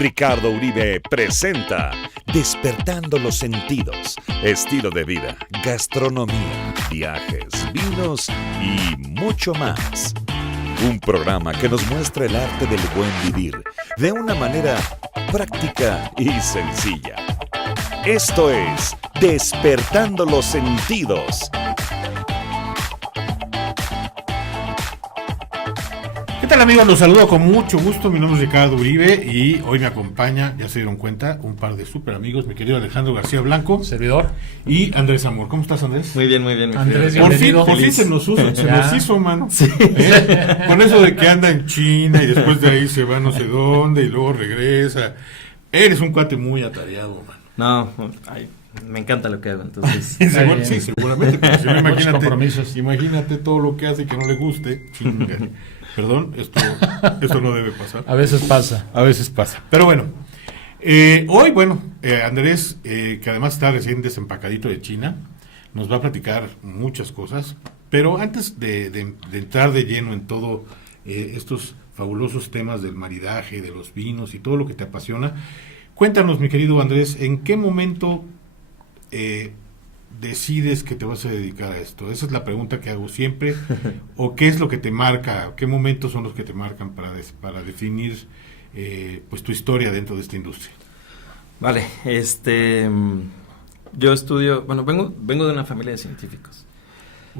Ricardo Uribe presenta Despertando los Sentidos, estilo de vida, gastronomía, viajes, vinos y mucho más. Un programa que nos muestra el arte del buen vivir de una manera práctica y sencilla. Esto es Despertando los Sentidos. ¿Qué tal, amigos? Los saludo con mucho gusto. Mi nombre es Ricardo Uribe y hoy me acompaña, ya se dieron cuenta, un par de súper amigos, mi querido Alejandro García Blanco, servidor, y Andrés Amor. ¿Cómo estás, Andrés? Muy bien, mi Andrés, por fin se nos hizo, mano. Sí. Con eso de que anda en China y después de ahí se va no sé dónde y luego regresa. Eres un cuate muy atareado, mano. No, me encanta lo que hago, entonces. Sí, seguramente, pero si no, imagínate todo lo que hace y que no le guste. Chinga. Perdón, esto no debe pasar. A veces pasa. Pero bueno, hoy, Andrés, que además está recién desempacadito de China, nos va a platicar muchas cosas. Pero antes de entrar de lleno en todo estos fabulosos temas del maridaje, de los vinos y todo lo que te apasiona, cuéntanos, mi querido Andrés, ¿en qué momento decides que te vas a dedicar a esto? Esa es la pregunta que hago siempre. ¿O qué es lo que te marca? ¿Qué momentos son los que te marcan para definir pues tu historia dentro de esta industria? Vale, yo estudio, vengo de una familia de científicos.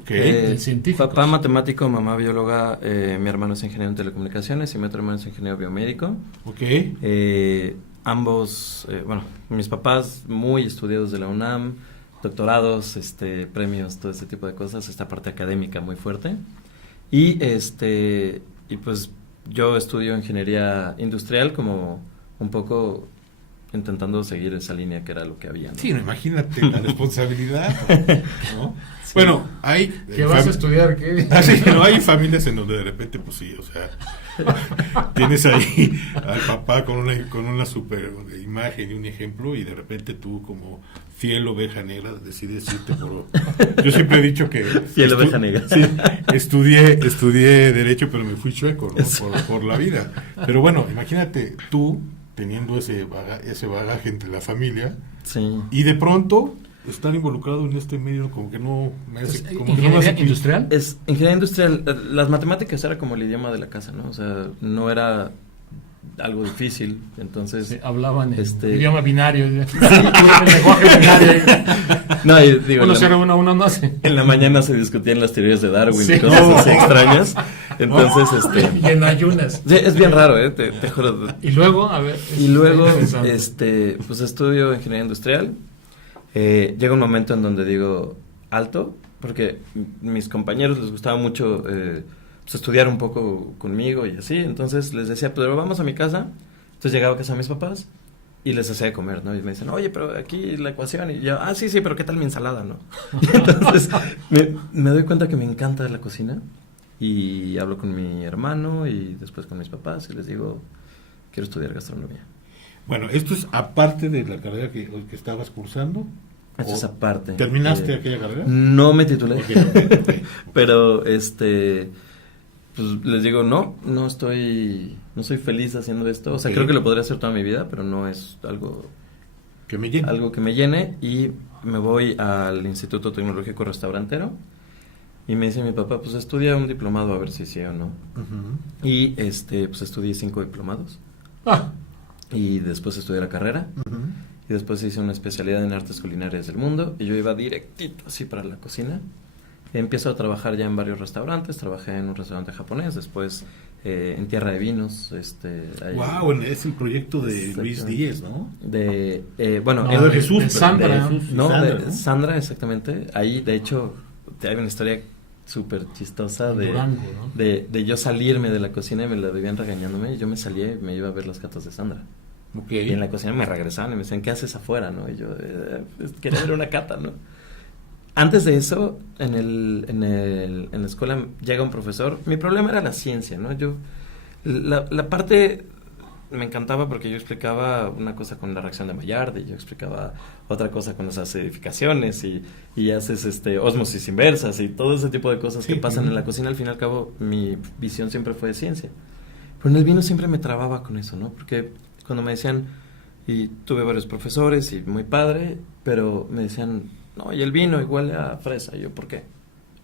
Okay. Científicos. Papá matemático, mamá bióloga, mi hermano es ingeniero en telecomunicaciones y mi otro hermano es ingeniero biomédico. Okay. Ambos, mis papás muy estudiados de la UNAM, doctorados, premios, todo ese tipo de cosas, esta parte académica muy fuerte. Y pues yo estudio ingeniería industrial como un poco intentando seguir esa línea que era lo que había, ¿no? Sí, no, imagínate la responsabilidad, ¿no? Sí. Bueno, hay... ¿Qué vas a estudiar? ¿Qué? Sí, no, hay familias en donde de repente, pues sí, o sea, tienes ahí al papá con una super imagen y un ejemplo, y de repente tú como fiel oveja negra decides irte por... Yo siempre he dicho que... Fiel oveja negra. Sí, estudié Derecho, pero me fui chueco, ¿no? Por la vida. Pero bueno, imagínate tú teniendo ese bagaje entre la familia, sí, y de pronto estar involucrado en este medio como que no me hace... ¿Ingeniería industrial? Es ingeniería industrial. Las matemáticas era como el idioma de la casa, ¿no? O sea, no era algo difícil, entonces... Sí, hablaban idioma binario. El lenguaje binario. No, y digo... uno no sé. En la mañana se discutían las teorías de Darwin, sí, y cosas así extrañas. Entonces, Y en ayunas. Sí, es bien raro, te juro. Y luego, a ver... Y luego, pues estudio ingeniería industrial. Llega un momento en donde digo, alto, porque mis compañeros les gustaba mucho pues estudiar un poco conmigo y así, entonces les decía, pero vamos a mi casa. Entonces llegaba a casa de mis papás y les hacía de comer, ¿no? Y me dicen, oye, pero aquí la ecuación, y yo, sí, pero ¿qué tal mi ensalada, no? Y entonces me doy cuenta que me encanta la cocina y hablo con mi hermano y después con mis papás y les digo, quiero estudiar gastronomía. Bueno, esto es aparte de la carrera que estabas cursando. Esto es aparte. ¿Terminaste aquella carrera? No me titulé. Okay. Pero pues les digo, no soy feliz haciendo esto. O sea, creo que lo podría hacer toda mi vida, pero no es algo que me llene. Algo que me llene, y me voy al Instituto Tecnológico Restaurantero. Y me dice mi papá, pues estudia un diplomado a ver si sí o no. Uh-huh. Y pues estudié 5 diplomados. Y después estudié la carrera. Uh-huh. Y después hice una especialidad en artes culinarias del mundo. Y yo iba directito así para la cocina. Empiezo a trabajar ya en varios restaurantes. Trabajé en un restaurante japonés, después en Tierra de Vinos. Wow, es el proyecto de Luis Díez, ¿no? De Jesús. De Sandra. De Sandra, exactamente. Ahí, de hecho, hay una historia súper chistosa de Durango, ¿no? de yo salirme de la cocina y me la vivían regañándome. Yo me salía y me iba a ver las catas de Sandra. Okay. Y en la cocina me regresaban y me decían, ¿qué haces afuera, no? Y yo, quería ver una cata, ¿no? Antes de eso, en la escuela llega un profesor. Mi problema era la ciencia, ¿no? La parte me encantaba porque yo explicaba una cosa con la reacción de Maillard y yo explicaba otra cosa con las acidificaciones y haces ósmosis inversas y todo ese tipo de cosas que pasan en la cocina. Al fin y al cabo, mi visión siempre fue de ciencia. Pero en el vino siempre me trababa con eso, ¿no? Porque cuando me decían, y tuve varios profesores y muy padre, pero me decían, no, y el vino igual a fresa. Y yo, ¿por qué?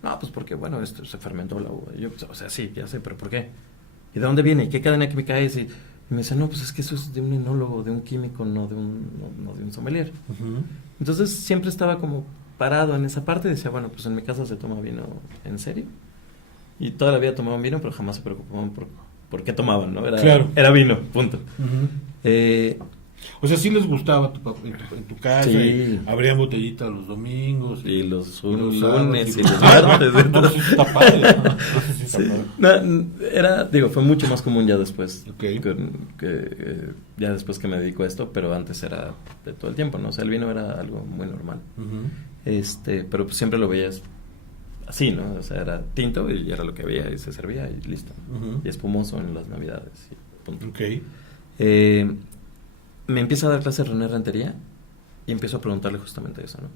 No, pues porque, bueno, esto se fermentó la uva. Y yo, pues, o sea, sí, ya sé, pero ¿por qué? ¿Y de dónde viene? ¿Y qué cadena química es? Y me decían, no, pues es que eso es de un enólogo, de un químico, no de un sommelier. Ujú. Entonces siempre estaba como parado en esa parte y decía, bueno, pues en mi casa se toma vino en serio. Y toda la vida tomaban vino, pero jamás se preocupaban por qué tomaban, ¿no? Claro. Era vino, punto. Ujú. O sea, sí les gustaba en tu casa, Sí. y abrían botellita los domingos. Y los sábados, lunes y los- los martes. No, pues eso está padre. Eso sí está Sí. padre. Fue mucho más común ya después. Ok. Ya después que me dedico a esto, pero antes era de todo el tiempo, ¿no? O sea, el vino era algo muy normal. Ujú. Pero pues siempre lo veías así, ¿no? O sea, era tinto y era lo que había y se servía y listo. Ujú. Y espumoso en las navidades y punto. Ok. Me empieza a dar clase René Rentería y empiezo a preguntarle justamente eso, ¿no?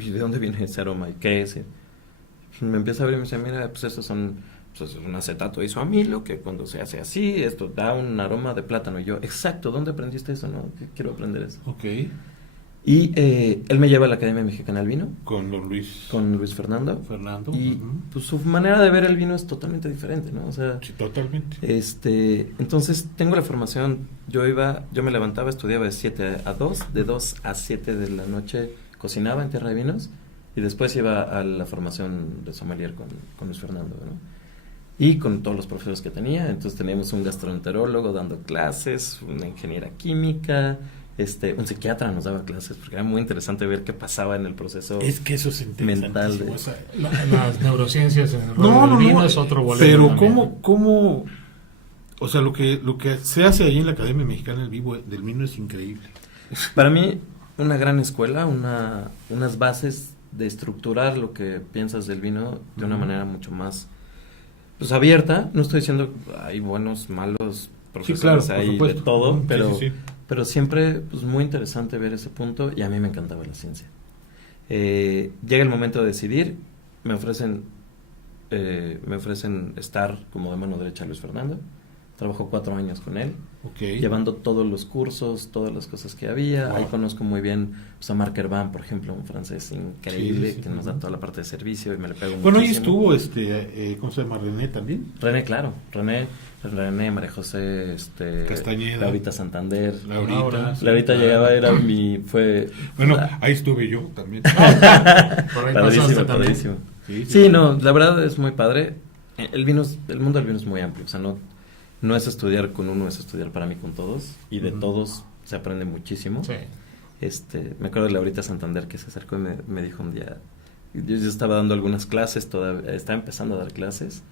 ¿Y de dónde viene ese aroma? ¿Y qué es? Y me empieza a ver y me dice, mira, pues estos son pues, un acetato de isoamilo que cuando se hace así, esto da un aroma de plátano. Y yo, exacto, ¿dónde aprendiste eso? No, quiero aprender eso. Ok. Y él me lleva a la Academia Mexicana del Vino Con don Luis con Luis Fernando. Fernando. Y Ujú. pues su manera de ver el vino es totalmente diferente, ¿no? O sea, Sí, totalmente. entonces tengo la formación, yo me levantaba, estudiaba de 7 a 2, de 2 a 7 de la noche cocinaba en Tierra de Vinos y después iba a la formación de sommelier con Luis Fernando, ¿no? Y con todos los profesores que tenía, entonces teníamos un gastroenterólogo dando clases, una ingeniera química, un psiquiatra nos daba clases, porque era muy interesante ver qué pasaba en el proceso. Es que eso es Mental interesantísimo. de- O sea, Las neurociencias en el No, rollo no, del vino no. es otro boleto. Pero también. cómo, o sea, lo que se hace ahí en la Academia Mexicana del Vino es increíble. Para mí, una gran escuela, unas bases de estructurar lo que piensas del vino de una Ujú. manera mucho más pues abierta. No estoy diciendo hay buenos, malos profesores, por hay de supuesto. todo, Sí, pero, sí, sí. pero siempre pues muy interesante ver ese punto y a mí me encantaba la ciencia. Llega el momento de decidir, me ofrecen estar como de mano derecha a Luis Fernando. Trabajo 4 años con él, Ok. llevando todos los cursos, todas las cosas que había. Wow. Ahí conozco muy bien pues, a Marc Herban, por ejemplo, un francés increíble Sí, sí, que nos da ujú. toda la parte de servicio y me lo pego Bueno, ahí muchísimo. estuvo, ¿cómo se llama? René también. René, claro, René, María José, Castañeda. Laurita Santander. Laurita. Laurita llegaba, era fue... Bueno, la- ahí estuve yo también. Por ahí padrísimo, pasaste también. padrísimo. Sí, Sí, no, la verdad es muy padre. El mundo del vino es muy amplio, o sea, no es estudiar con uno, es estudiar para mí con todos, y de Ujú. todos se aprende muchísimo. Sí. Me acuerdo de Laurita Santander que se acercó y me dijo un día, yo estaba dando algunas clases, estaba empezando a dar clases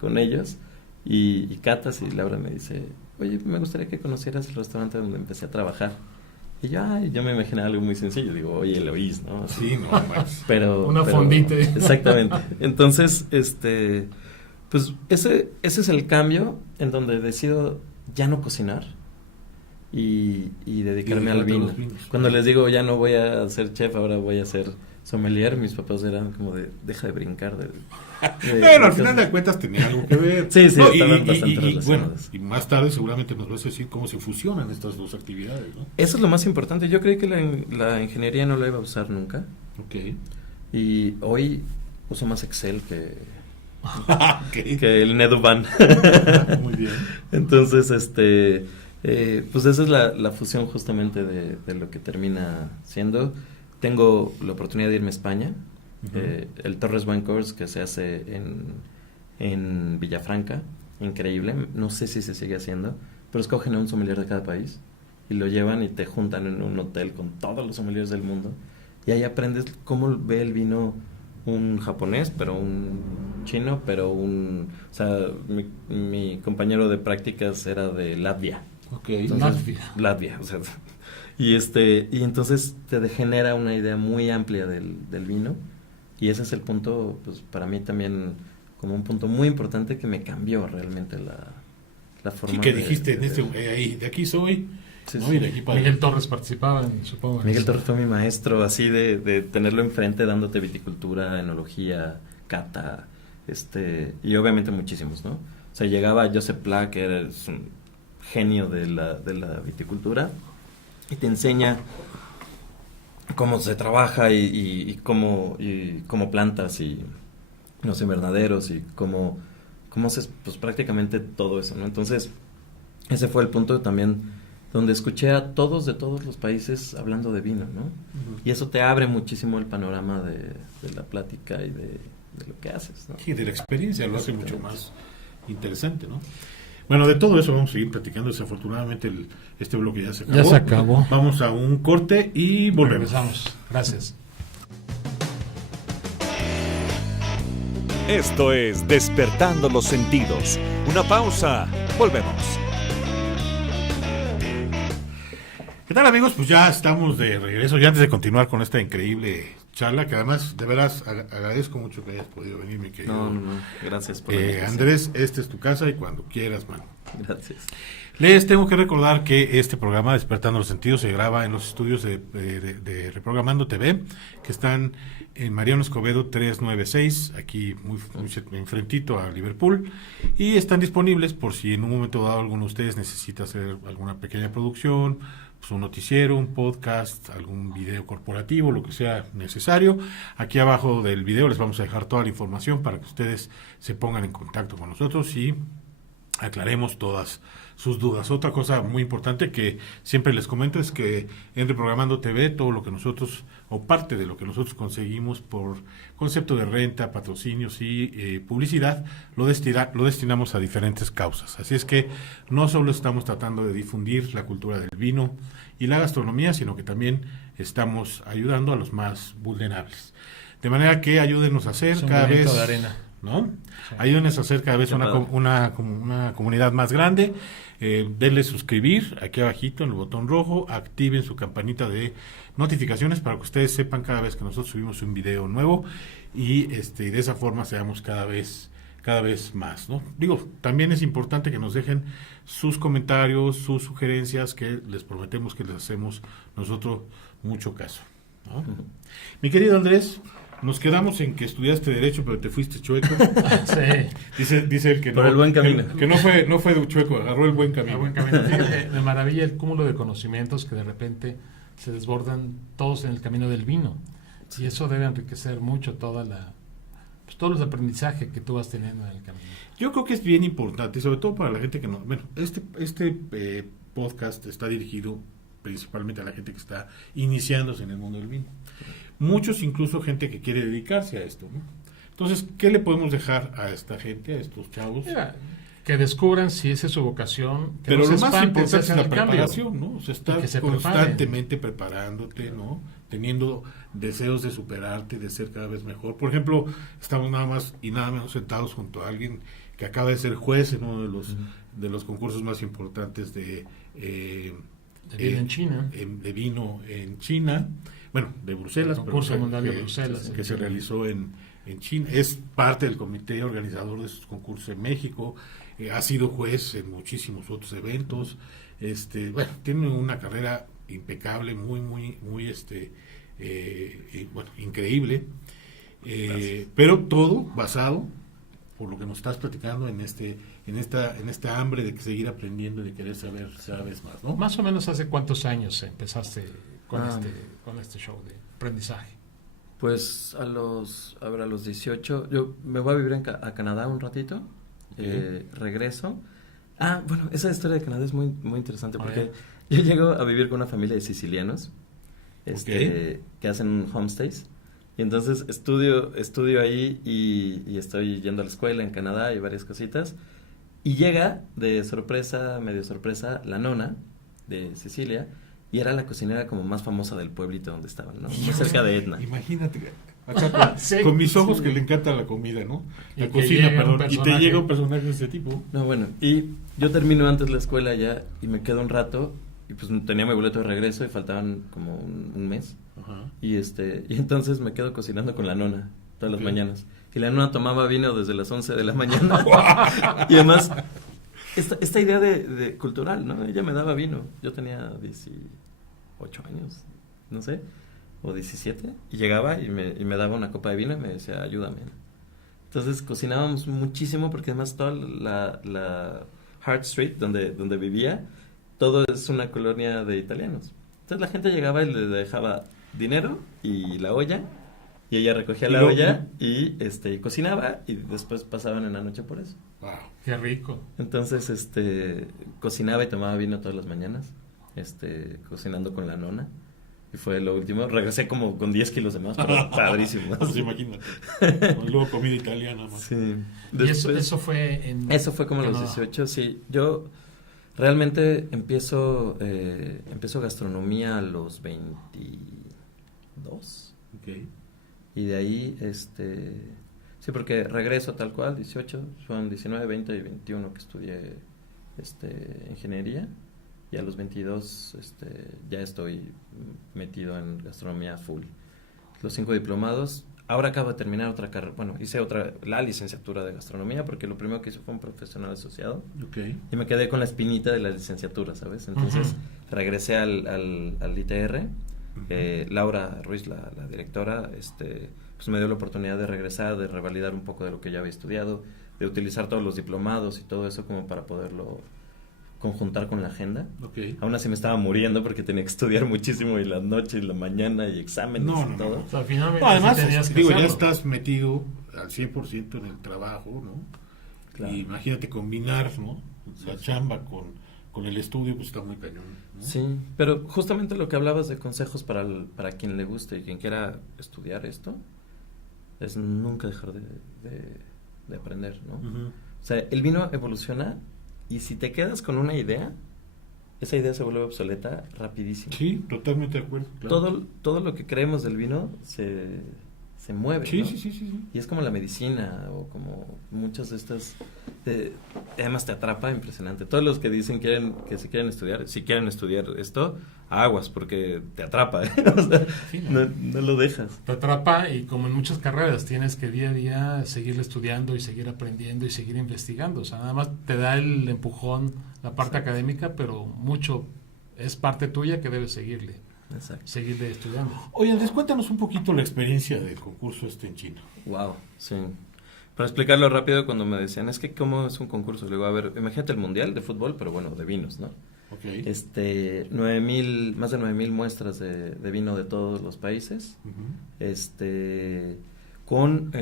con ellos, y catas, y Laura me dice, oye, me gustaría que conocieras el restaurante donde empecé a trabajar. Y yo me imaginaba algo muy sencillo, digo, oye, Eloís, ¿no? Así, Sí, no, más. Una fondite. Exactamente. Entonces, pues ese es el cambio en donde decido ya no cocinar y dedicarme al dedicarte a vino. los vinos. Cuando les digo ya no voy a ser chef, ahora voy a ser sommelier, mis papás eran como de, deja de brincar. Pero al final de cuentas tenía algo que ver. Sí, sí, No, estaban bastante bueno, relacionadas. y más tarde seguramente nos vas a decir cómo se fusionan estas dos actividades, ¿no? Eso es lo más importante. Yo creí que la ingeniería no la iba a usar nunca. Ok. Y hoy uso más Excel que Ok. el Neduban. Muy bien. Entonces, pues esa es la fusión justamente de lo que termina siendo. Tengo la oportunidad de irme a España. Ujú. El Torres Wine Course que se hace en Villafranca, increíble. No sé si se sigue haciendo, pero escogen a un sommelier de cada país y lo llevan y te juntan en un hotel con todos los sommeliers del mundo. Y ahí aprendes cómo ve el vino un japonés, pero un chino, pero o sea, mi compañero de prácticas era de Latvia. Ok. Entonces, Latvia, o sea, y entonces te genera una idea muy amplia del vino, y ese es el punto, pues para mí también como un punto muy importante que me cambió realmente la forma. Sí, que de- dijiste de- ahí, de aquí soy, Sí, ¿no? sí. Y de aquí para Miguel Torres participaba, supongo. en Miguel eso. Torres fue mi maestro, así de tenerlo enfrente dándote viticultura, enología, cata, y obviamente muchísimos, ¿no? O sea, llegaba Joseph Pla, que es un genio de la viticultura y te enseña cómo se trabaja y cómo plantas y los invernaderos y cómo haces pues prácticamente todo eso, ¿no? Entonces ese fue el punto también donde escuché a todos de todos los países hablando de vino, ¿no? Uh-huh. Y eso te abre muchísimo el panorama de la plática y de lo que haces, ¿no? Sí, de la experiencia lo hace mucho más interesante, ¿no? Bueno, de todo eso vamos a seguir platicando. Desafortunadamente este bloque ya se acabó. Ya se acabó. Vamos a un corte y volvemos. Regresamos. Gracias. Esto es Despertando los Sentidos. Una pausa. Volvemos. ¿Qué tal, amigos? Pues ya estamos de regreso. Y antes de continuar con esta increíble charla, que además, de veras, agradezco mucho que hayas podido venir, mi querido. No. Gracias por Andrés, esta es tu casa y cuando quieras, mano. Gracias. Les tengo que recordar que este programa, Despertando los Sentidos, se graba en los estudios de Reprogramando TV, que están en Mariano Escobedo 396, aquí muy enfrentito a Liverpool, y están disponibles por si en un momento dado alguno de ustedes necesita hacer alguna pequeña producción, pues un noticiero, un podcast, algún video corporativo, lo que sea necesario. Aquí abajo del video les vamos a dejar toda la información para que ustedes se pongan en contacto con nosotros y aclaremos todas sus dudas. Otra cosa muy importante que siempre les comento es que en Reprogramando TV todo lo que nosotros, o parte de lo que nosotros conseguimos por concepto de renta, patrocinios y publicidad, lo destinamos a diferentes causas. Así es que no solo estamos tratando de difundir la cultura del vino y la gastronomía, sino que también estamos ayudando a los más vulnerables. De manera que ayúdenos a hacer cada vez... de arena. ¿No? Sí. Ayúdenos a hacer cada vez una comunidad más grande. Denle suscribir aquí abajito en el botón rojo, activen su campanita de notificaciones para que ustedes sepan cada vez que nosotros subimos un video nuevo y de esa forma seamos cada vez más, ¿no? Digo, también es importante que nos dejen sus comentarios, sus sugerencias, que les prometemos que les hacemos nosotros mucho caso, ¿no? Uh-huh. Mi querido Andrés, nos quedamos en que estudiaste Derecho, pero te fuiste chueco. Sí. Dice él que por el buen camino. Que no fue de chueco, agarró el buen camino. Me maravilla el cúmulo de conocimientos que de repente se desbordan todos en el camino del vino. Sí. Y eso debe enriquecer mucho todos los aprendizajes que tú vas teniendo en el camino. Yo creo que es bien importante, sobre todo para la gente que no... Bueno, este podcast está dirigido principalmente a la gente que está iniciándose en el mundo del vino. Muchos, incluso gente que quiere dedicarse a esto, ¿no? Entonces, ¿qué le podemos dejar a esta gente, a estos chavos? Mira, que descubran si esa es su vocación. Que pero no lo más importante es la preparación, ¿no? O sea, estar constantemente preparándote, ¿no? Teniendo deseos de superarte, de ser cada vez mejor. Por ejemplo, estamos nada más y nada menos sentados junto a alguien que acaba de ser juez en uno de los concursos más importantes de vino en China. De vino en China. Bueno, de Bruselas. El concurso mundial de Bruselas. Que se realizó en China. Es parte del comité organizador de esos concursos en México. Ha sido juez en muchísimos otros eventos. Bueno, tiene una carrera impecable, muy increíble. Pero todo basado, por lo que nos estás platicando, en esta hambre de seguir aprendiendo y de querer saber cada vez más, ¿no? Más o menos, ¿hace cuántos años empezaste con este show de aprendizaje? Pues a los 18, yo me voy a vivir a Canadá un ratito, regreso. Bueno, esa historia de Canadá es muy, muy interesante porque yo llego a vivir con una familia de sicilianos que hacen homestays. Y entonces estudio ahí y estoy yendo a la escuela en Canadá y varias cositas. Y llega de sorpresa, medio sorpresa, la nona de Sicilia, y era la cocinera como más famosa del pueblito donde estaban, ¿no? Muy cerca de Etna. Imagínate, acá con mis ojos que le encanta la comida, ¿no? La cocina, perdón. Y te llega un personaje de ese tipo. No, bueno, y yo termino antes la escuela ya y me quedo un rato, y pues tenía mi boleto de regreso y faltaban como un mes. Ajá. Y entonces me quedo cocinando con la nona todas las mañanas. Y la nona tomaba vino desde las 11 de la mañana. Y además, esta idea de cultural, ¿no? Ella me daba vino. Yo tenía 18 años, no sé, o 17. Y llegaba y me daba una copa de vino y me decía, ayúdame. Entonces cocinábamos muchísimo porque además toda Hart Street, donde vivía, todo es una colonia de italianos. Entonces la gente llegaba y le dejaba dinero y la olla, y ella recogía la olla y cocinaba, y después pasaban en la noche por eso. Wow. Qué rico. Entonces, cocinaba y tomaba vino todas las mañanas, cocinando con la nona. Y fue lo último. Regresé como con 10 kilos de más, pero padrísimo. Pues imagínate. Luego comida italiana más. Sí. ¿Y eso fue en...? Eso fue como a los 18, sí. Yo realmente empiezo gastronomía a los 22. Okay. Y de ahí, sí, porque regreso tal cual, 18, son 19, 20 y 21 que estudié ingeniería. Y a los 22 ya estoy metido en gastronomía full. Los 5 diplomados. Ahora acabo de terminar otra carrera. Bueno, hice la licenciatura de gastronomía, porque lo primero que hice fue un profesional asociado. Okay. Y me quedé con la espinita de la licenciatura, ¿sabes? Entonces regresé al ITR. Laura Ruiz, la directora, pues me dio la oportunidad de regresar, de revalidar un poco de lo que ya había estudiado, de utilizar todos los diplomados y todo eso como para poderlo conjuntar con la agenda. Okay. Aún así me estaba muriendo porque tenía que estudiar muchísimo, y la noche y la mañana y exámenes y todo. O sea, finalmente además, tenías que ya hacerlo. estás metido al 100% en el trabajo, ¿no? Claro. Y imagínate combinar, ¿no? La chamba con el estudio, pues está muy cañón, ¿no? Sí, pero justamente lo que hablabas de consejos para quien le guste y quien quiera estudiar esto, es nunca dejar de aprender, ¿no? Uh-huh. O sea, el vino evoluciona, y si te quedas con una idea, esa idea se vuelve obsoleta rapidísimo. Sí, totalmente de acuerdo. Claro. Todo lo que creemos del vino se mueve, Sí, ¿no? sí. Y es como la medicina, o como muchas de estas, además te atrapa impresionante. Todos los que dicen que si quieren estudiar esto, aguas, porque te atrapa, ¿eh? O sea, Sí, no lo dejas. Te atrapa, y como en muchas carreras tienes que día a día seguir estudiando y seguir aprendiendo y seguir investigando. O sea, nada más te da el empujón la parte académica, pero mucho es parte tuya que debes seguirle estudiando. Oye, Andrés, cuéntanos un poquito la experiencia del concurso en China. Wow, sí. Para explicarlo rápido, cuando me decían, es que ¿cómo es un concurso? Le digo, a ver, imagínate el mundial de fútbol, pero bueno, de vinos, ¿no? Okay. Más de 9,000 muestras de vino de todos los países, Uh-huh. con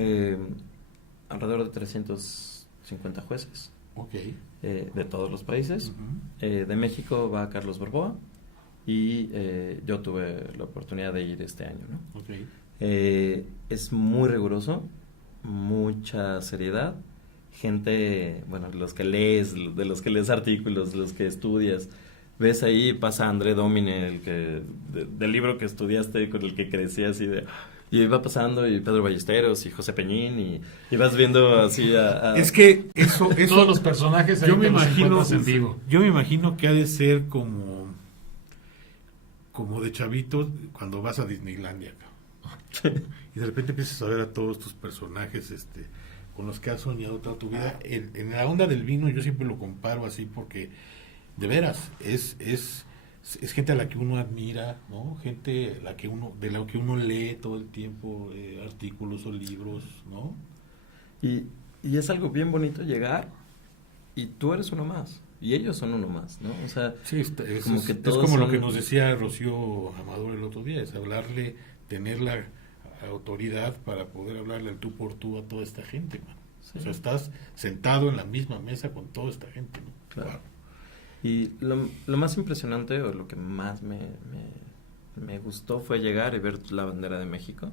alrededor de 350 jueces, Okay. de todos los países. Uh-huh. De México va Carlos Borboa, y yo tuve la oportunidad de ir este año, ¿no? Okay. Es muy riguroso, mucha seriedad, gente, bueno, de los que lees artículos, de los que estudias, ves ahí, pasa André Domine, del libro que estudiaste, con el que crecías, y va pasando, y Pedro Ballesteros, y José Peñín, y vas viendo así Es que eso Todos los personajes ahí yo me te los imagino encuentras en vivo. Yo me imagino que ha de ser como de chavito cuando vas a Disneylandia, cabrón. Y de repente empiezas a ver a todos tus personajes con los que has soñado toda tu vida. En la onda del vino yo siempre lo comparo así, porque de veras es gente a la que uno admira, ¿no? Gente de la que uno lee todo el tiempo, artículos o libros, ¿no? Y es algo bien bonito llegar, y tú eres uno más, y ellos son uno más, ¿no? O sea, sí, es todos como lo son... que nos decía Rocío Amador el otro día, es hablarle, tener la autoridad para poder hablarle al tú por tú a toda esta gente, man. Sí. O sea, estás sentado en la misma mesa con toda esta gente, ¿no? Claro. Wow. Y lo más impresionante, o lo que más me gustó, fue llegar y ver la bandera de México,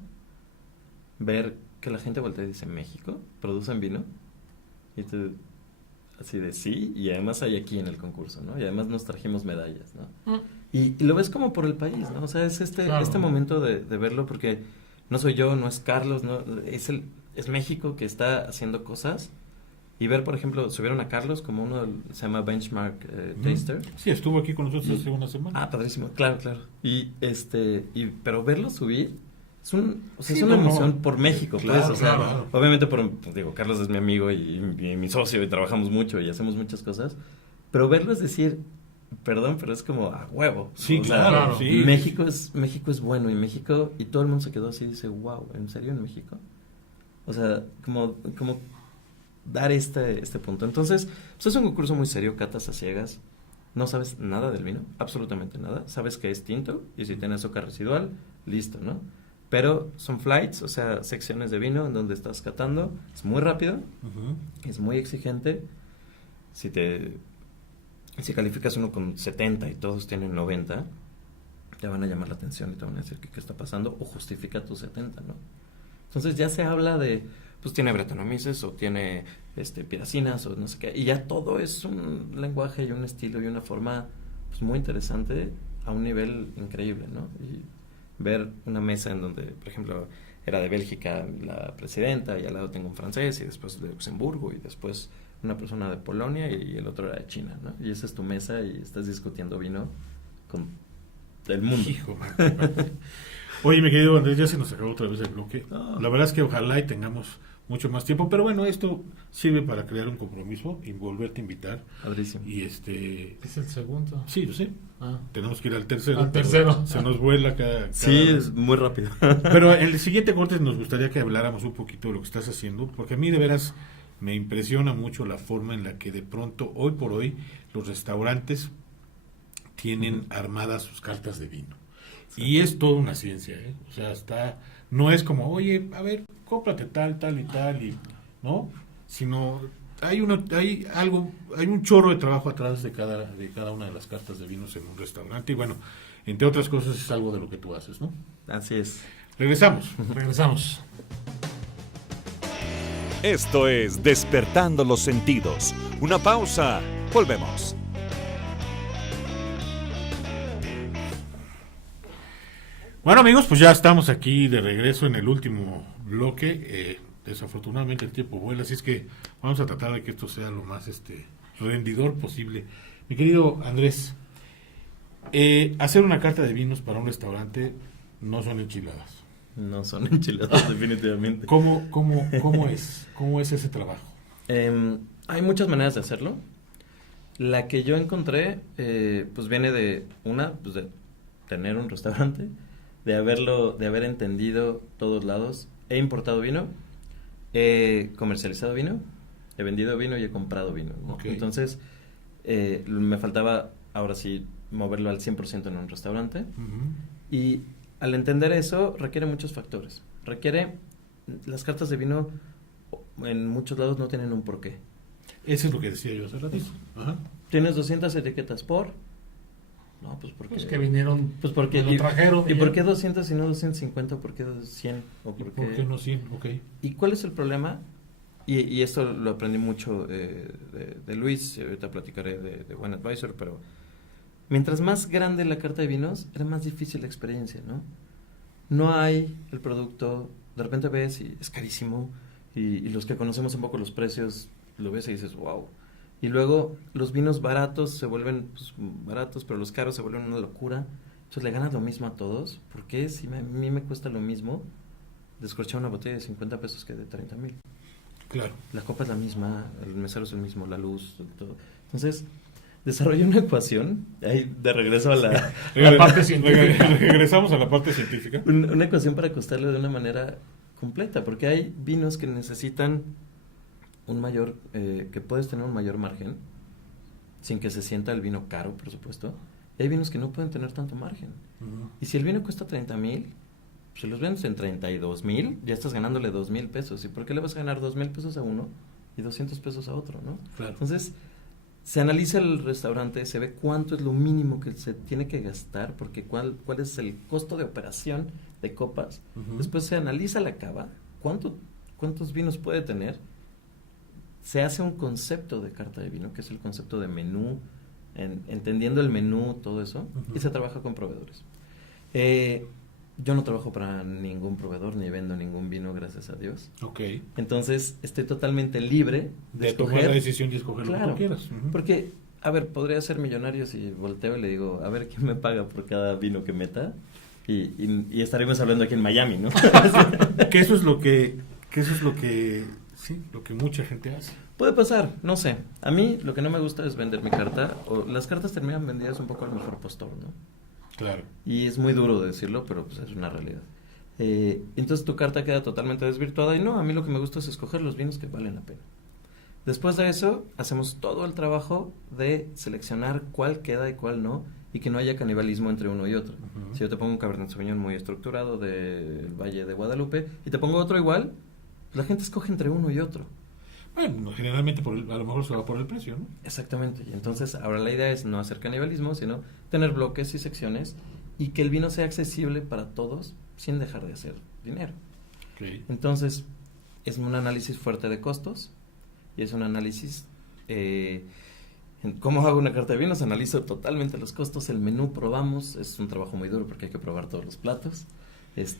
ver que la gente voltea y dice, ¿México? ¿Producen vino? Y tú, así de sí, y además hay aquí en el concurso, ¿no? Y además nos trajimos medallas, ¿no? Y lo ves como por el país, ¿no? O sea, es Claro. momento de verlo, porque no soy yo, no es Carlos, no es México que está haciendo cosas. Y ver, por ejemplo, subieron a Carlos como se llama Benchmark Taster. Sí, estuvo aquí con nosotros hace una semana. Ah, padrísimo, claro. Pero verlo subir es Sí, es una no, emoción por México, claro, pues, o sea, claro. obviamente Carlos es mi amigo y mi socio, y trabajamos mucho y hacemos muchas cosas, pero verlo es decir, perdón, pero es como a huevo. Sí, O sea, claro, sí. México es bueno, y todo el mundo se quedó así y dice, wow, ¿en serio en México? O sea, como dar este punto. Entonces, pues es un concurso muy serio, catas a ciegas. No sabes nada del vino, absolutamente nada. Sabes que es tinto y si tiene azúcar residual, listo, ¿no? Pero son flights, o sea, secciones de vino en donde estás catando. Es muy rápido, es muy exigente. Si calificas uno con 70 y todos tienen 90, te van a llamar la atención y te van a decir qué está pasando o justifica tus 70, ¿no? Entonces ya se habla de, pues tiene Brettanomyces o tiene piracinas o no sé qué, y ya todo es un lenguaje y un estilo y una forma pues muy interesante a un nivel increíble, ¿no? Y ver una mesa en donde, por ejemplo, era de Bélgica la presidenta y al lado tengo un francés y después de Luxemburgo y después una persona de Polonia y el otro era de China, ¿no? Y esa es tu mesa y estás discutiendo vino con el mundo. Hijo, oye, mi querido Andrés, ya se nos acabó otra vez el bloque. No. La verdad es que ojalá y tengamos mucho más tiempo, pero bueno, esto sirve para crear un compromiso y volverte a invitar. Padrísimo. Y Es el segundo. sí, yo sé. Ah. Tenemos que ir al tercero. Al pero tercero. Se nos vuela cada Sí, vez. es muy rápido. Pero en el siguiente corte nos gustaría que habláramos un poquito de lo que estás haciendo, porque a mí de veras me impresiona mucho la forma en la que de pronto, hoy por hoy, los restaurantes tienen armadas sus cartas de vino. Y es toda una ciencia, ¿eh? O sea, no es como, oye, a ver, cómprate tal y tal, y ¿no? Sino hay un chorro de trabajo atrás de cada una de las cartas de vinos en un restaurante, y bueno, entre otras cosas es algo de lo que tú haces, ¿no? Así es. Regresamos. Regresamos. Esto es Despertando los Sentidos. Una pausa. Volvemos. Bueno, amigos, pues ya estamos aquí de regreso en el último bloque. Desafortunadamente el tiempo vuela, así es que vamos a tratar de que esto sea lo más rendidor posible. Mi querido Andrés, hacer una carta de vinos para un restaurante no son enchiladas. No son enchiladas, definitivamente. ¿Cómo es? ¿Cómo es ese trabajo? Hay muchas maneras de hacerlo. La que yo encontré, pues viene de pues de tener un restaurante, de haber entendido todos lados. He importado vino, he comercializado vino, he vendido vino y he comprado vino, ¿no? Okay. Entonces, me faltaba ahora sí moverlo al 100% en un restaurante. Uh-huh. Y al entender eso, requiere muchos factores. Las cartas de vino en muchos lados no tienen un porqué. Eso es lo que decía yo hace ratito. Ajá. Tienes 200 etiquetas por... No, pues porque... Pues que vinieron, Pues porque... lo trajeron. ¿Y por qué 200 y no 250? ¿Por qué 100? ¿O por ¿Por qué no 100? Ok. ¿Y cuál es el problema? Y esto lo aprendí mucho de Luis, y ahorita platicaré de Wine Advisor, pero mientras más grande la carta de vinos, era más difícil la experiencia, ¿no? No hay el producto, de repente ves y es carísimo, y los que conocemos un poco los precios, lo ves y dices, wow. Y luego los vinos baratos se vuelven pues, baratos, pero los caros se vuelven una locura. Entonces le ganas lo mismo a todos. ¿Por qué si a mí me cuesta lo mismo descorchar una botella de 50 pesos que de 30,000? Claro. La copa es la misma, el mesero es el mismo, la luz, todo. Entonces, desarrollé una ecuación, ahí de regreso a la parte científica. Regresamos a la parte científica. Una ecuación para costarle de una manera completa, porque hay vinos que necesitan un mayor, que puedes tener un mayor margen, sin que se sienta el vino caro, por supuesto. Y hay vinos que no pueden tener tanto margen. Uh-huh. Y si el vino cuesta 30,000, si los vendes en 32,000, ya estás ganándole 2,000 pesos. ¿Y por qué le vas a ganar 2,000 pesos a uno y 200 pesos a otro, no? Claro. Entonces, se analiza el restaurante, se ve cuánto es lo mínimo que se tiene que gastar, porque cuál es el costo de operación de copas. Uh-huh. Después se analiza la cava, cuántos vinos puede tener. Se hace un concepto de carta de vino, que es el concepto de menú, entendiendo el menú, todo eso, uh-huh. y se trabaja con proveedores. Yo no trabajo para ningún proveedor, ni vendo ningún vino, gracias a Dios. Ok. Entonces, estoy totalmente libre De tomar la decisión de escoger lo que tú quieras. Uh-huh. Porque, a ver, podría ser millonario si volteo y le digo, a ver, ¿quién me paga por cada vino que meta? Y estaremos hablando aquí en Miami, ¿no? Que eso es lo que sí, lo que mucha gente hace. Puede pasar, no sé. A mí lo que no me gusta es vender mi carta, o las cartas terminan vendidas un poco al mejor postor, ¿no? Claro. Y es muy duro decirlo, pero pues es una realidad. Entonces tu carta queda totalmente desvirtuada y no, a mí lo que me gusta es escoger los vinos que valen la pena. Después de eso, hacemos todo el trabajo de seleccionar cuál queda y cuál no, y que no haya canibalismo entre uno y otro. Ujú. Si yo te pongo un Cabernet Sauvignon muy estructurado del Valle de Guadalupe y te pongo otro igual, pues la gente escoge entre uno y otro. Bueno, generalmente a lo mejor se va por el precio, ¿no? Exactamente. Y entonces ahora la idea es no hacer canibalismo, sino tener bloques y secciones y que el vino sea accesible para todos sin dejar de hacer dinero. Okay. Entonces, es un análisis fuerte de costos y es un análisis... ¿Cómo hago una carta de vinos? Analizo totalmente los costos, el menú probamos, es un trabajo muy duro porque hay que probar todos los platos. Eso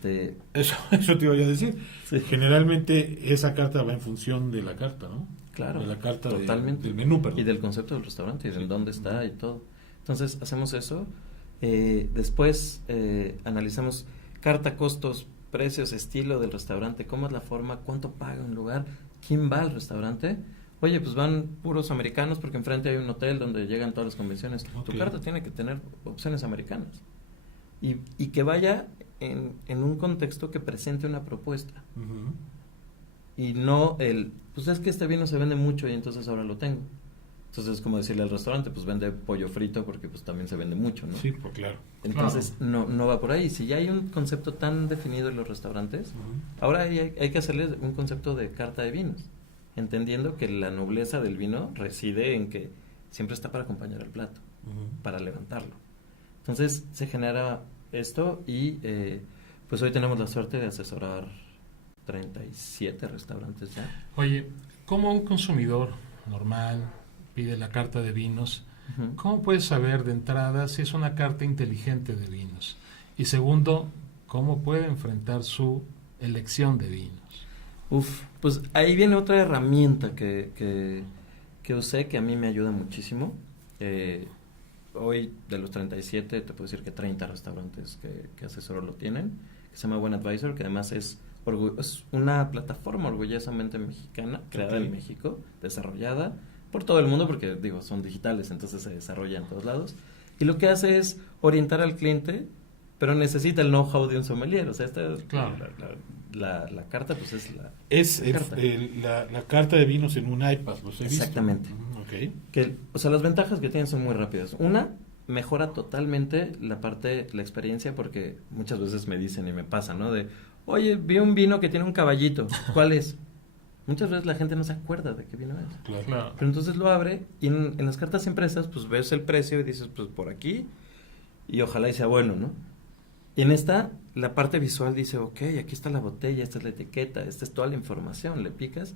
te iba a decir. Sí. Generalmente esa carta va en función de la carta, ¿no? Claro, De la carta totalmente. del menú, perdón. Y del concepto del restaurante y de Sí. dónde está y todo. Entonces, hacemos eso. Después analizamos carta, costos, precios, estilo del restaurante, cómo es la forma, cuánto paga un lugar, quién va al restaurante. Oye, pues van puros americanos porque enfrente hay un hotel donde llegan todas las convenciones. Ok. Tu carta tiene que tener opciones americanas. Y que vaya en un contexto que presente una propuesta. Ujú. Y no pues es que este vino se vende mucho y entonces ahora lo tengo. Entonces es como decirle al restaurante, pues vende pollo frito porque pues también se vende mucho, ¿no? Sí, pues claro. Entonces no va por ahí. Si ya hay un concepto tan definido en los restaurantes, Ujú. ahora hay que hacerle un concepto de carta de vinos, entendiendo que la nobleza del vino reside en que siempre está para acompañar al plato, Ujú. para levantarlo. Entonces se genera esto y pues hoy tenemos la suerte de asesorar 37 restaurantes ya. Oye, ¿cómo un consumidor normal pide la carta de vinos? Ujú. ¿Cómo puedes saber de entrada si es una carta inteligente de vinos? Y segundo, ¿cómo puede enfrentar su elección de vinos? Pues ahí viene otra herramienta que usé que a mí me ayuda muchísimo. Hoy de los 37 te puedo decir que 30 restaurantes que asesoro lo tienen, que se llama One Advisor, que además es una plataforma orgullosamente mexicana, creada Ok. en México, desarrollada por todo el mundo, porque digo, son digitales, entonces se desarrolla en todos lados. Y lo que hace es orientar al cliente, pero necesita el know-how de un sommelier. O sea, Claro. la carta pues es la... Es la carta. la carta de vinos en un iPad, los he visto. Exactamente. Ujú, ok. O sea, las ventajas que tienen son muy rápidas. Una, mejora totalmente la experiencia, porque muchas veces me dicen y me pasa, ¿no? Oye, vi un vino que tiene un caballito, ¿cuál es? Muchas veces la gente no se acuerda de qué vino es. Claro. Claro. Pero entonces lo abre y en las cartas impresas, pues ves el precio y dices, pues por aquí, y ojalá y sea bueno, ¿no? Y en esta, la parte visual dice, ok, aquí está la botella, esta es la etiqueta, esta es toda la información, le picas,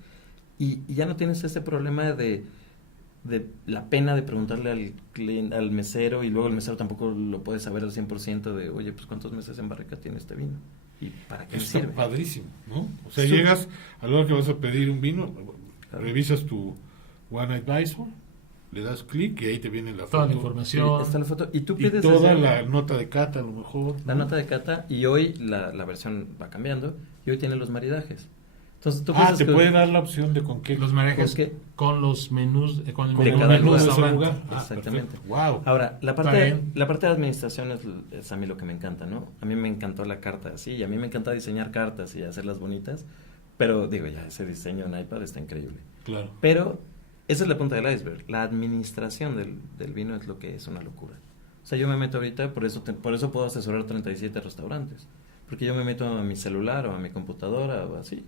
y ya no tienes ese problema de la pena de preguntarle al mesero, y luego el mesero tampoco lo puede saber al 100% de, oye, pues ¿cuántos meses en barrica tiene este vino? ¿Y para qué me Está sirve? padrísimo, ¿no? O sea, Sí. llegas a la hora que vas a pedir un vino, Claro. revisas tu One Advisor, le das clic y ahí te viene la Toda la foto. información. Está la foto, y tú Y pides toda desde- la nota de cata, a lo mejor. la ¿no? nota de cata, y hoy la versión va cambiando, y hoy tiene los maridajes. Entonces tú Ah, piensas te que- puede dar la opción de con qué. Los manejes ¿Con qué? con los menús, con el con de menú el cada del menú de ese restaurante. lugar. Ah, Exactamente. perfecto. Wow. Ahora, la Está parte bien. de administración es a mí lo que me encanta, ¿no? A mí me encantó la carta así, y a mí me encanta diseñar cartas y hacerlas bonitas, pero digo, ya ese diseño en iPad está increíble. Claro. Pero esa es la punta del iceberg. La administración del vino es lo que es una locura. O sea, yo me meto ahorita, por eso puedo asesorar 37 restaurantes, porque yo me meto a mi celular o a mi computadora o así,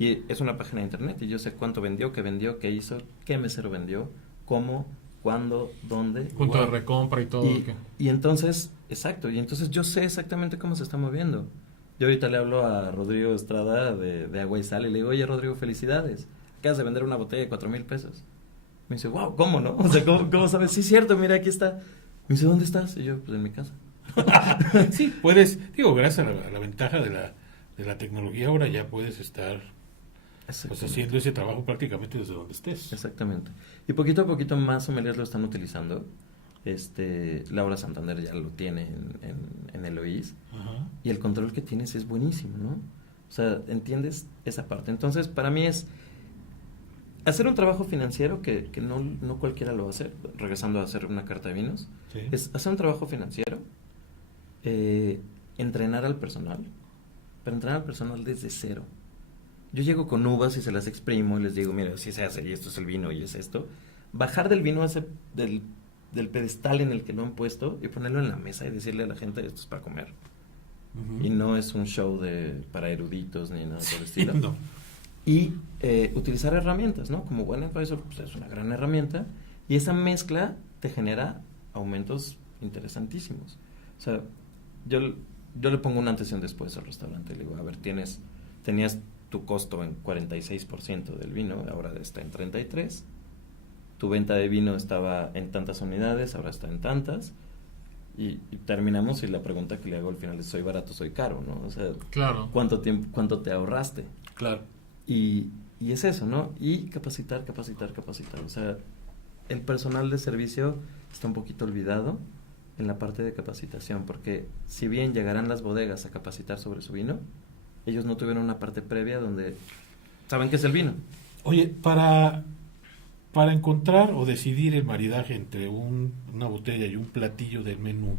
y es una página de internet y yo sé cuánto vendió, qué hizo, qué mesero vendió, cómo, cuándo, dónde. Punto de Wow. recompra y todo. Y entonces, exacto, y entonces yo sé exactamente cómo se está moviendo. Yo ahorita le hablo a Rodrigo Estrada de Agua y Sal y le digo, oye Rodrigo, felicidades, acabas de vender una botella de 4,000 pesos. Me dice, wow, ¿cómo no? O sea, ¿cómo sabes? Sí, cierto, mira, aquí está. Me dice, ¿dónde estás? Y yo, pues en mi casa. Sí, puedes, digo, gracias a la ventaja de la tecnología, ahora ya puedes estar pues, Exactamente. haciendo ese trabajo prácticamente desde donde estés. Exactamente. Y poquito a poquito más sommeliers lo están utilizando. Laura Santander ya lo tiene en Eloís. Ajá. Y el control que tienes es buenísimo, ¿no? O sea, entiendes esa parte. Entonces, para mí es hacer un trabajo financiero que no cualquiera lo va a hacer, regresando a hacer una carta de vinos, Sí. es hacer un trabajo financiero, entrenar al personal, pero entrenar al personal desde cero. yo llego con uvas y se las exprimo y les digo, mira, así se hace y esto es el vino y es esto. Bajar del vino del pedestal en el que lo han puesto y ponerlo en la mesa y decirle a la gente, esto es para comer. Y no es un show para eruditos ni nada por el estilo. No. Y utilizar herramientas, ¿no? Como Wine Advisor, pues es una gran herramienta. Y esa mezcla te genera aumentos interesantísimos. O sea, yo le pongo un antes y un después al restaurante. Le digo, a ver, tenías tu costo en 46% del vino, ahora está en 33%. Tu venta de vino estaba en tantas unidades, ahora está en tantas. Y terminamos y la pregunta que le hago al final es, ¿soy barato, soy caro? ¿No? O sea, Claro. ¿cuánto te ahorraste? Claro. Y es eso, ¿no? Y capacitar. O sea, el personal de servicio está un poquito olvidado en la parte de capacitación, porque si bien llegarán las bodegas a capacitar sobre su vino, ellos no tuvieron una parte previa donde saben qué es el vino. Oye, para encontrar o decidir el maridaje entre una botella y un platillo del menú,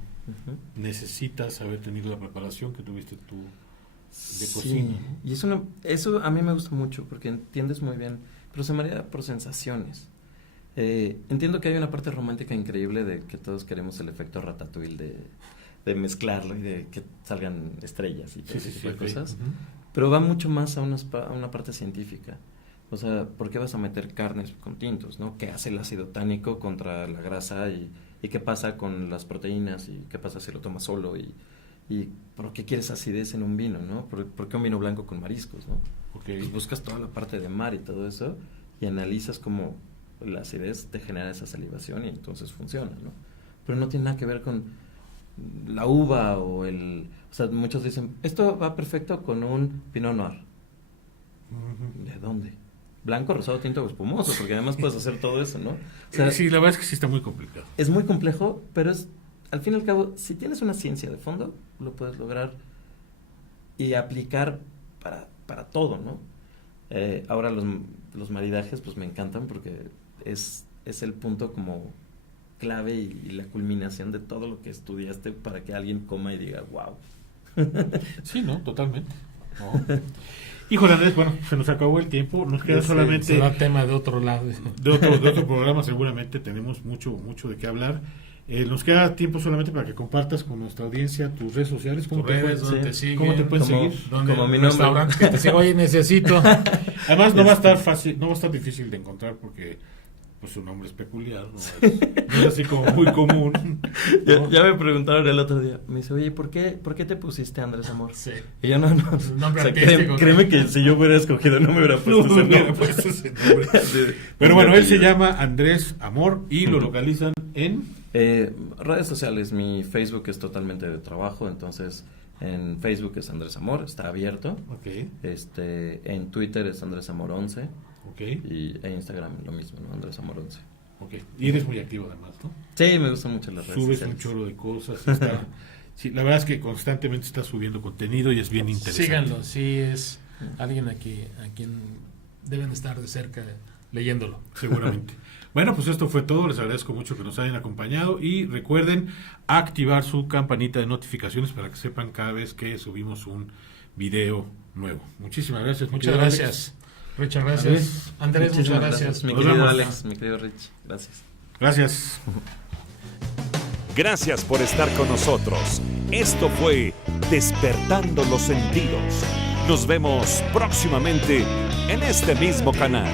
necesitas haber tenido la preparación que tuviste tú de cocina. Y eso a mí me gusta mucho, porque entiendes muy bien, pero se marida por sensaciones. Entiendo que hay una parte romántica increíble de que todos queremos el efecto Ratatouille de mezclarlo y de que salgan estrellas y todo ese tipo de cosas, pero va mucho más a una parte científica. O sea, ¿por qué vas a meter carnes con tintos, no? ¿Qué hace el ácido tánico contra la grasa y qué pasa con las proteínas y qué pasa si lo tomas solo y por qué quieres acidez en un vino, ¿no? ¿Por qué un vino blanco con mariscos, no? Pues buscas toda la parte de mar y todo eso y analizas cómo la acidez te genera esa salivación y entonces funciona, ¿no? Pero no tiene nada que ver con la uva o o sea, muchos dicen, esto va perfecto con un Pinot Noir. ¿De dónde? Blanco, rosado, tinto o espumoso, porque además puedes hacer todo eso, ¿no? O sea, sí, la verdad es que sí está muy complicado. Es muy complejo, pero al fin y al cabo, si tienes una ciencia de fondo, lo puedes lograr y aplicar para todo, ¿no? Ahora los maridajes, pues me encantan porque es el punto como clave y la culminación de todo lo que estudiaste para que alguien coma y diga, wow. Sí, ¿no? Totalmente. No. Híjole, Andrés, bueno, se nos acabó el tiempo, nos queda solamente... Será tema de otro lado. De otro programa, seguramente tenemos mucho de qué hablar. Nos queda tiempo solamente para que compartas con nuestra audiencia tus redes sociales. ¿Cómo te pueden seguir? ¿Cómo te pueden seguir? Como mi restaurante que te siga, oye, necesito. Además, no va a estar fácil, no va a estar difícil de encontrar porque pues su nombre es peculiar, no es así como muy común, ¿no? Ya me preguntaron el otro día, me dice, oye, ¿por qué te pusiste Andrés Amor? Sí. Y yo no. Nombre o sea, artístico, créeme que si yo hubiera escogido no me hubiera puesto ese nombre. Pero bueno, él se llama Andrés Amor y lo localizan en... redes sociales, mi Facebook es totalmente de trabajo, entonces en Facebook es Andrés Amor, está abierto. Okay. En Twitter es Andrés Amor 11. Okay. Y en Instagram lo mismo, ¿no? Andrés Amor 11. Okay. Y eres muy activo además, ¿no? Sí, me gustan mucho las redes Subes sociales. un chorro de cosas. Sí, la verdad es que constantemente está subiendo contenido y es bien interesante. Síganlo, sí, es alguien a quien deben estar de cerca leyéndolo. Seguramente. Bueno, pues esto fue todo. Les agradezco mucho que nos hayan acompañado y recuerden activar su campanita de notificaciones para que sepan cada vez que subimos un video nuevo. Muchísimas gracias. Muchas gracias. Richard, gracias. Andrés, muchas gracias. Mi Nos querido vemos. Alex, mi querido Rich, gracias. Gracias. Gracias por estar con nosotros. Esto fue Despertando los Sentidos. Nos vemos próximamente en este mismo canal.